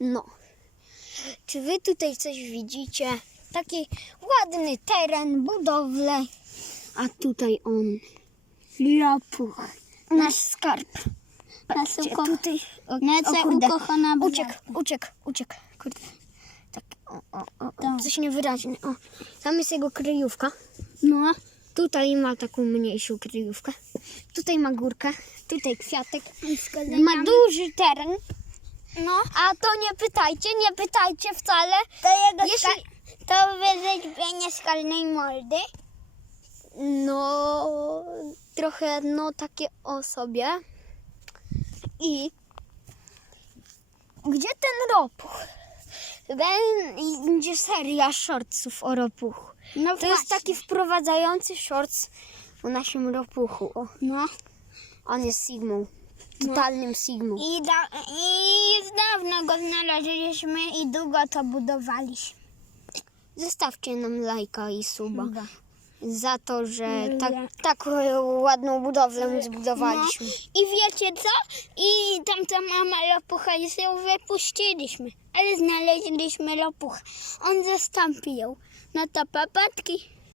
No. Czy wy tutaj coś widzicie? Taki ładny teren, budowle. A tutaj on. Lopuch. Nasz skarb. Patrzcie, uko- tutaj. O, Nasza o kurde. ukochana Uciekł, uciekł, uciekł. Kurde. Tak, o, o, o, o. Coś niewyraźne. O, tam jest jego kryjówka. No. Tutaj ma taką mniejszą kryjówkę. Tutaj ma górkę. Tutaj kwiatek. Ma duży teren. No. A to nie pytajcie, nie pytajcie wcale. To jego Jeśli- Jeśli... To wyrzeźbienie skalnej mordy. No, trochę no takie o sobie. I gdzie ten ropuch? Będzie seria shortsów o ropuchu. No To jest taki wprowadzający shorts o naszym ropuchu. O, No. on jest Sigmą. Totalnym Sigmą. I, da, I już dawno go znaleźliśmy i długo to budowaliśmy. Zostawcie nam lajka i suba. Chyba. Za to, że tak, tak ładną budowlę mu zbudowaliśmy. No. I wiecie co? I tamta mama lopucha i ją wypuściliśmy. Ale znaleźliśmy lopucha. On zastąpił ją. No to papatki.